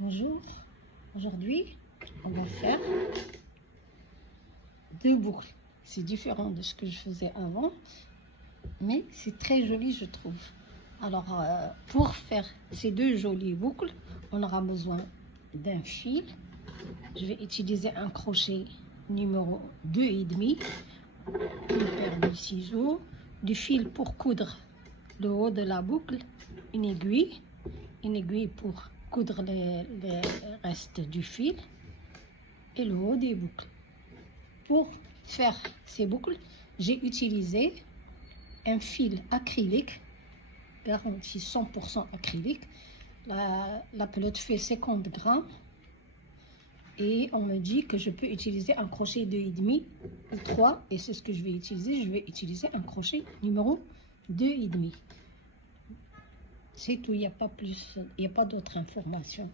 Bonjour, aujourd'hui on va faire deux boucles. C'est différent de ce que je faisais avant, mais c'est très joli je trouve. Alors pour faire ces deux jolies boucles, on aura besoin d'un fil. Je vais utiliser un crochet numéro 2,5, une paire de ciseaux, du fil pour coudre le haut de la boucle, une aiguille pour coudre les restes du fil et le haut des boucles. Pour faire ces boucles, j'ai utilisé un fil acrylique, garanti 100% acrylique. La pelote fait 50 grammes et on me dit que je peux utiliser un crochet 2,5 ou 3 et c'est ce que je vais utiliser. Je vais utiliser un crochet numéro 2,5. C'est tout, il n'y a pas plus, il n'y a pas d'autres informations.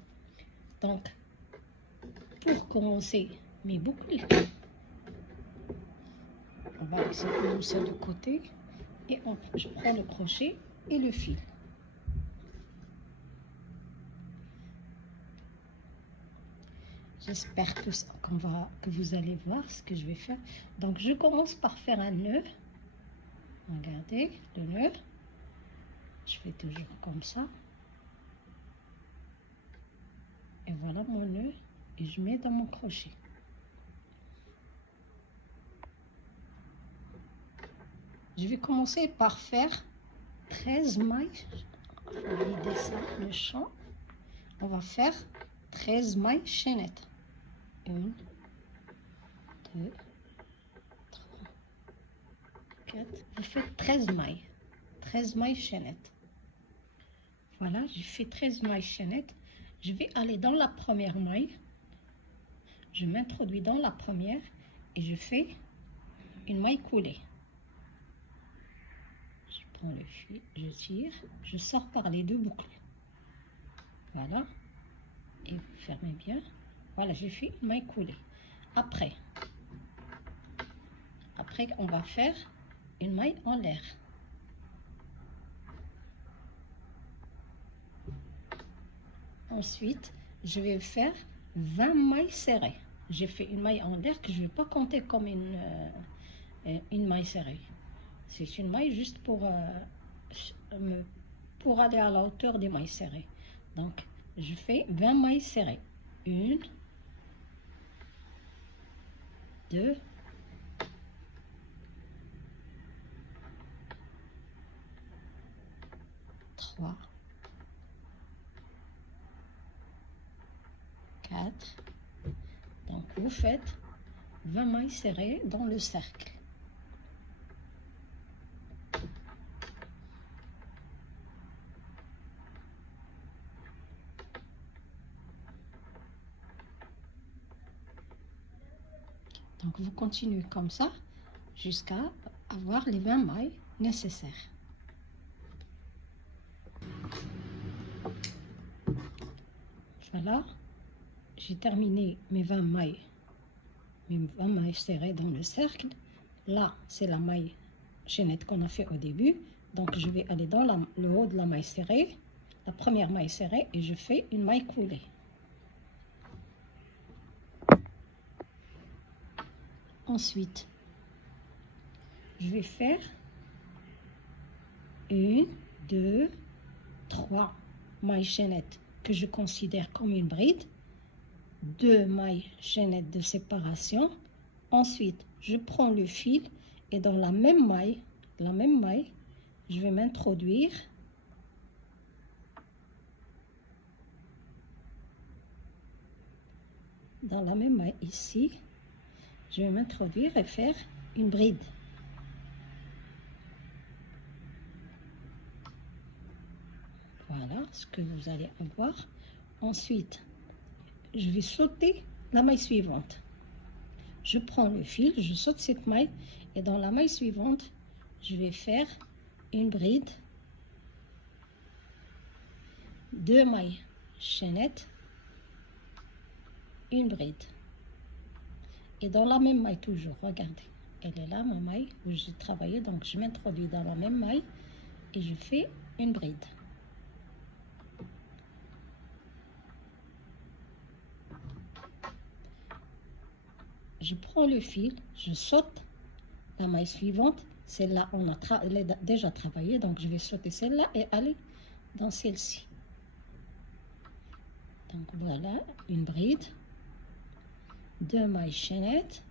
Donc, pour commencer mes boucles, on va laisser ça de côté et je prends le crochet et le fil. J'espère que vous allez voir ce que je vais faire. Donc, je commence par faire un nœud. Regardez le nœud. Je fais toujours comme ça. Et voilà mon nœud. Et je mets dans mon crochet. Je vais commencer par faire 13 mailles. On va vider ça, le champ. On va faire 13 mailles chaînettes. 1, 2, 3, 4. Vous faites 13 mailles. 13 mailles chaînettes. Voilà, j'ai fait 13 mailles chaînettes. Je vais aller dans la première maille. Je m'introduis dans la première et je fais une maille coulée. Je prends le fil, je tire, je sors par les deux boucles. Voilà. Et vous fermez bien. Voilà, j'ai fait une maille coulée. Après, on va faire une maille en l'air. Ensuite, je vais faire 20 mailles serrées. J'ai fait une maille en l'air que je ne vais pas compter comme une maille serrée. C'est une maille juste pour aller à la hauteur des mailles serrées. Donc, je fais 20 mailles serrées. 1, 2, 3, 4. Donc, vous faites 20 mailles serrées dans le cercle. Donc, vous continuez comme ça jusqu'à avoir les 20 mailles nécessaires. Voilà, j'ai terminé mes 20 mailles serrées dans le cercle. Là, c'est la maille chaînette qu'on a fait au début. Donc, je vais aller dans le haut de la maille serrée, la première maille serrée, et je fais une maille coulée. Ensuite, je vais faire 1, 2, 3 mailles chaînettes que je considère comme une bride, 2 mailles chaînettes de séparation. Ensuite, je prends le fil et dans la même maille, je vais m'introduire dans la même maille ici. Je vais m'introduire et faire une bride. Voilà ce que vous allez avoir. Ensuite, je vais sauter la maille suivante. Je prends le fil, je saute cette maille et dans la maille suivante, je vais faire une bride, 2 mailles chaînettes, une bride. Et dans la même maille toujours, regardez, elle est là ma maille où j'ai travaillé, donc je m'introduis dans la même maille et je fais une bride. je prends le fil, je saute la maille suivante. Celle-là, elle est déjà travaillée, donc je vais sauter celle-là et aller dans celle-ci. Donc voilà, une bride, 2 mailles chaînettes,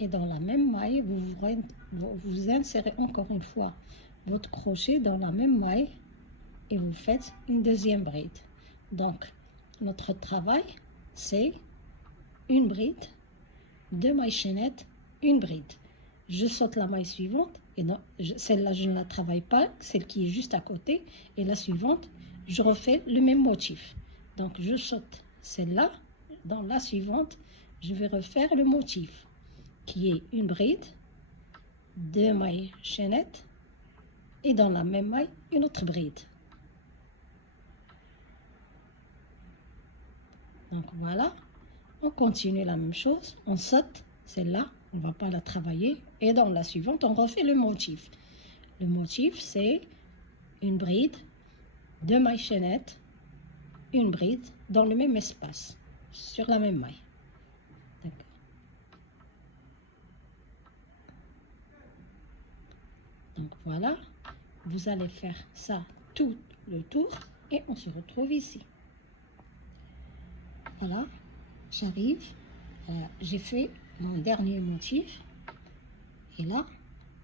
et dans la même maille, vous insérez encore une fois votre crochet dans la même maille et vous faites une deuxième bride. Donc notre travail, c'est une bride, 2 mailles chaînettes, une bride. Je saute la maille suivante, et celle-là je ne la travaille pas, celle qui est juste à côté, et la suivante, je refais le même motif. Donc je saute celle-là, dans la suivante, je vais refaire le motif qui est une bride, 2 mailles chaînettes, et dans la même maille, une autre bride. Donc voilà, on continue la même chose, on saute celle-là, on ne va pas la travailler, et dans la suivante, on refait le motif. Le motif, c'est une bride, 2 mailles chaînettes, une bride dans le même espace, sur la même maille. D'accord. Donc voilà, vous allez faire ça tout le tour, et on se retrouve ici. Voilà, j'arrive, j'ai fait mon dernier motif, et là,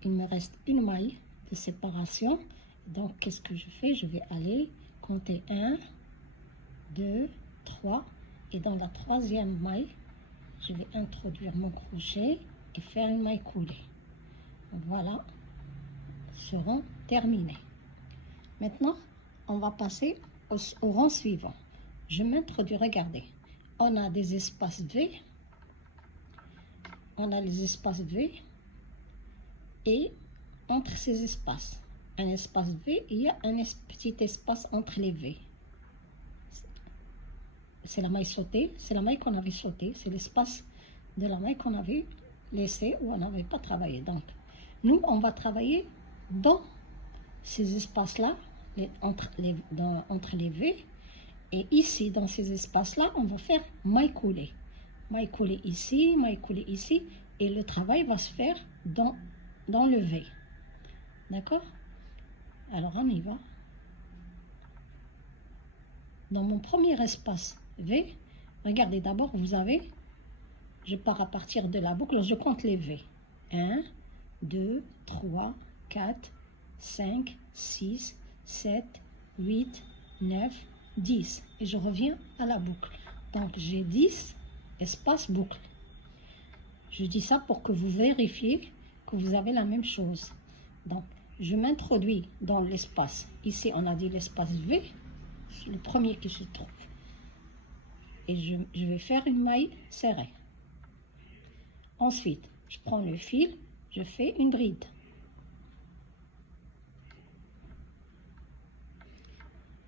il me reste une maille de séparation. Donc, qu'est-ce que je fais? Je vais aller compter 1, 2, 3, et dans la troisième maille, je vais introduire mon crochet et faire une maille coulée. Voilà, seront terminés. Maintenant, on va passer au rang suivant. Je m'introduis, regardez, on a des espaces V, on a les espaces V, et entre ces espaces, un espace V, il y a un petit espace entre les V. C'est la maille sautée, c'est la maille qu'on avait sautée, c'est l'espace de la maille qu'on avait laissé ou on n'avait pas travaillé. Donc, nous, on va travailler dans ces espaces-là, entre les V, et ici, dans ces espaces-là, on va faire maille coulée. Maille coulée ici, et le travail va se faire dans le V. D'accord? Alors, on y va. Dans mon premier espace V, regardez d'abord, je pars à partir de la boucle, je compte les V. 1, 2, 3, 4, 5, 6, 7, 8, 9, 10. Et je reviens à la boucle. Donc, j'ai 10 espaces boucle. Je dis ça pour que vous vérifiez que vous avez la même chose. Donc, je m'introduis dans l'espace. Ici, on a dit l'espace V, le premier qui se trouve. Et je vais faire une maille serrée. Ensuite, je prends le fil, je fais une bride.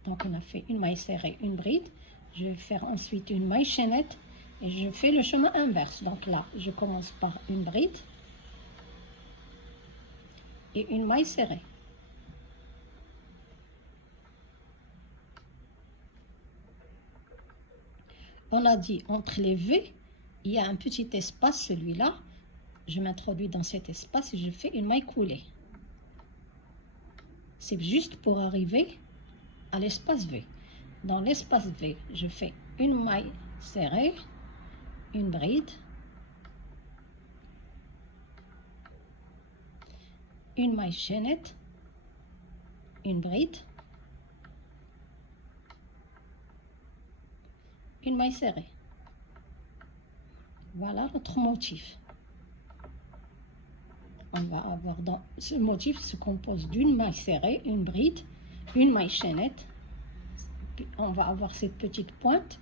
Donc, on a fait une maille serrée, une bride. Je vais faire ensuite une maille chaînette et je fais le chemin inverse. Donc là, je commence par une bride et une maille serrée. On a dit entre les V, il y a un petit espace, celui-là. Je m'introduis dans cet espace et je fais une maille coulée. C'est juste pour arriver à l'espace V. Dans l'espace V, je fais une maille serrée, une bride, une maille chaînette, une bride, une maille serrée. Voilà notre motif. On va avoir ce motif se compose d'une maille serrée, une bride, une maille chaînette. Puis on va avoir cette petite pointe.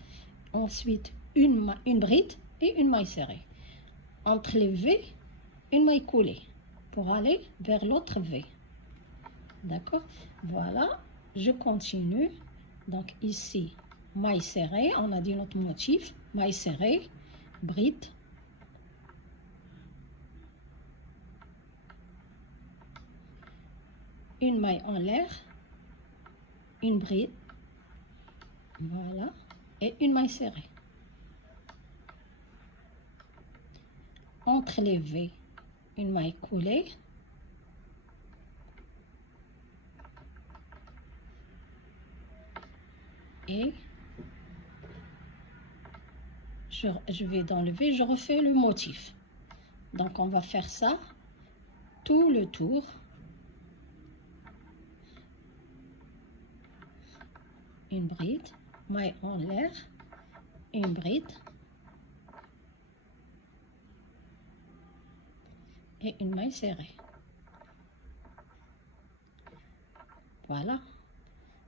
Ensuite, une bride et une maille serrée. Entre les V, une maille coulée pour aller vers l'autre V. D'accord? Voilà, je continue. Donc ici, maille serrée, on a dit notre motif, maille serrée, bride, une maille en l'air, une bride, voilà, et une maille serrée. entre les V, une maille coulée. Et je vais dans le V, je refais le motif. Donc on va faire ça tout le tour. Une bride, maille en l'air, une bride et une maille serrée. Voilà.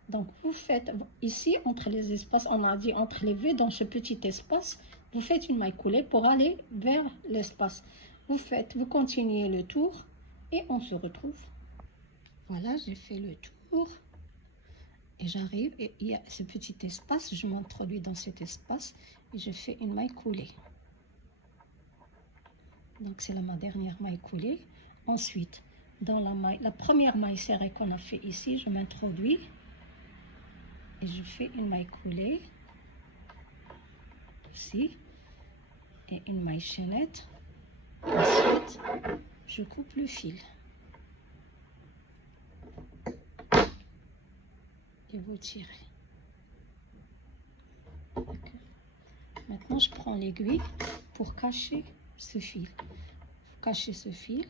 Donc vous faites ici entre les espaces, on a dit entre les V, dans ce petit espace, vous faites une maille coulée pour aller vers l'espace. Vous continuez le tour et on se retrouve. Voilà, j'ai fait le tour. Et j'arrive, et il y a ce petit espace, je m'introduis dans cet espace et je fais une maille coulée. Donc c'est ma dernière maille coulée. Ensuite, dans la première maille serrée qu'on a fait ici, je m'introduis et je fais une maille coulée ici et une maille chaînette. Ensuite, je coupe le fil. Et vous tirez. Maintenant, je prends l'aiguille pour cacher ce fil. Cacher ce fil.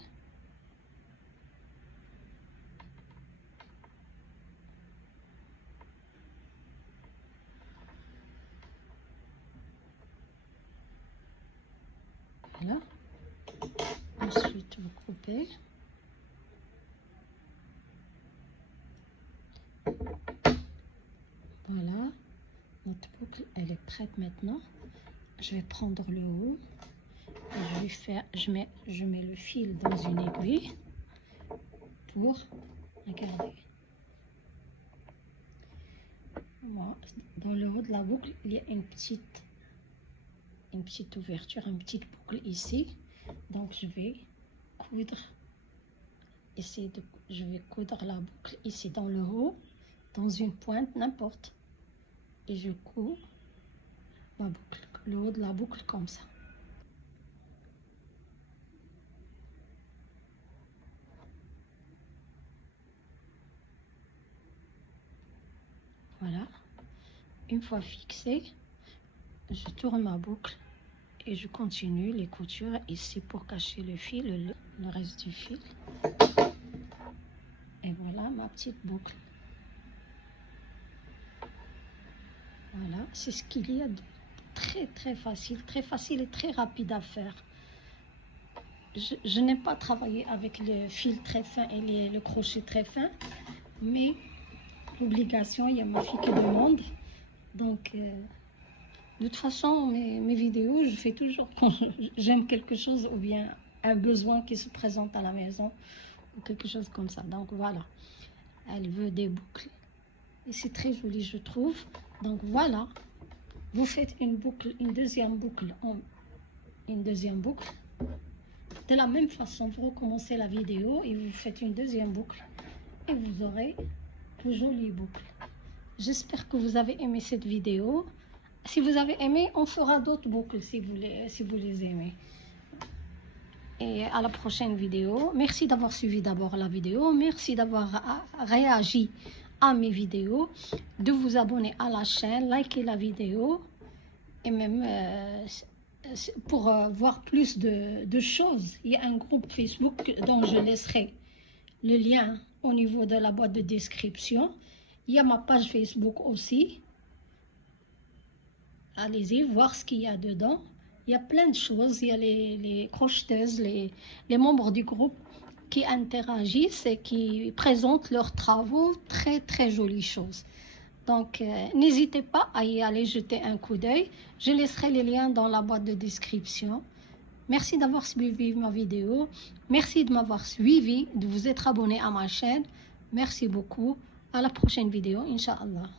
Voilà. Ensuite, vous coupez. Voilà. Notre boucle, elle est prête maintenant. Je vais prendre le haut. Et je mets le fil dans une aiguille pour regarder. Moi, dans le haut de la boucle, il y a une petite ouverture, une petite boucle ici. Donc je vais coudre, je vais coudre la boucle ici dans le haut, dans une pointe, n'importe. Et je couds ma boucle, le haut de la boucle comme ça. Voilà. Une fois fixé, je tourne ma boucle et je continue les coutures ici pour cacher le fil, le reste du fil. Et voilà ma petite boucle. Voilà, c'est ce qu'il y a de très facile et très rapide à faire. Je n'ai pas travaillé avec le fil très fin et le crochet très fin, mais l'obligation, il y a ma fille qui demande. Donc, de toute façon, mes vidéos, je fais toujours quand j'aime quelque chose ou bien un besoin qui se présente à la maison ou quelque chose comme ça. Donc voilà, elle veut des boucles et c'est très joli, je trouve. Donc voilà, vous faites une deuxième boucle, de la même façon. Vous recommencez la vidéo et vous faites une deuxième boucle et vous aurez de jolies boucles. J'espère que vous avez aimé cette vidéo. Si vous avez aimé, on fera d'autres boucles si vous les aimez. Et à la prochaine vidéo. Merci d'avoir suivi d'abord la vidéo. Merci d'avoir réagi à mes vidéos. De vous abonner à la chaîne, liker la vidéo. Et même pour voir plus de choses. Il y a un groupe Facebook dont je laisserai le lien au niveau de la boîte de description. Il y a ma page Facebook aussi. Allez-y, voir ce qu'il y a dedans. Il y a plein de choses. Il y a les crocheteuses, les membres du groupe qui interagissent et qui présentent leurs travaux. Très jolies choses. Donc, n'hésitez pas à y aller jeter un coup d'œil. Je laisserai les liens dans la boîte de description. Merci d'avoir suivi ma vidéo. Merci de m'avoir suivi, de vous être abonné à ma chaîne. Merci beaucoup. À la prochaine vidéo, Inch'Allah.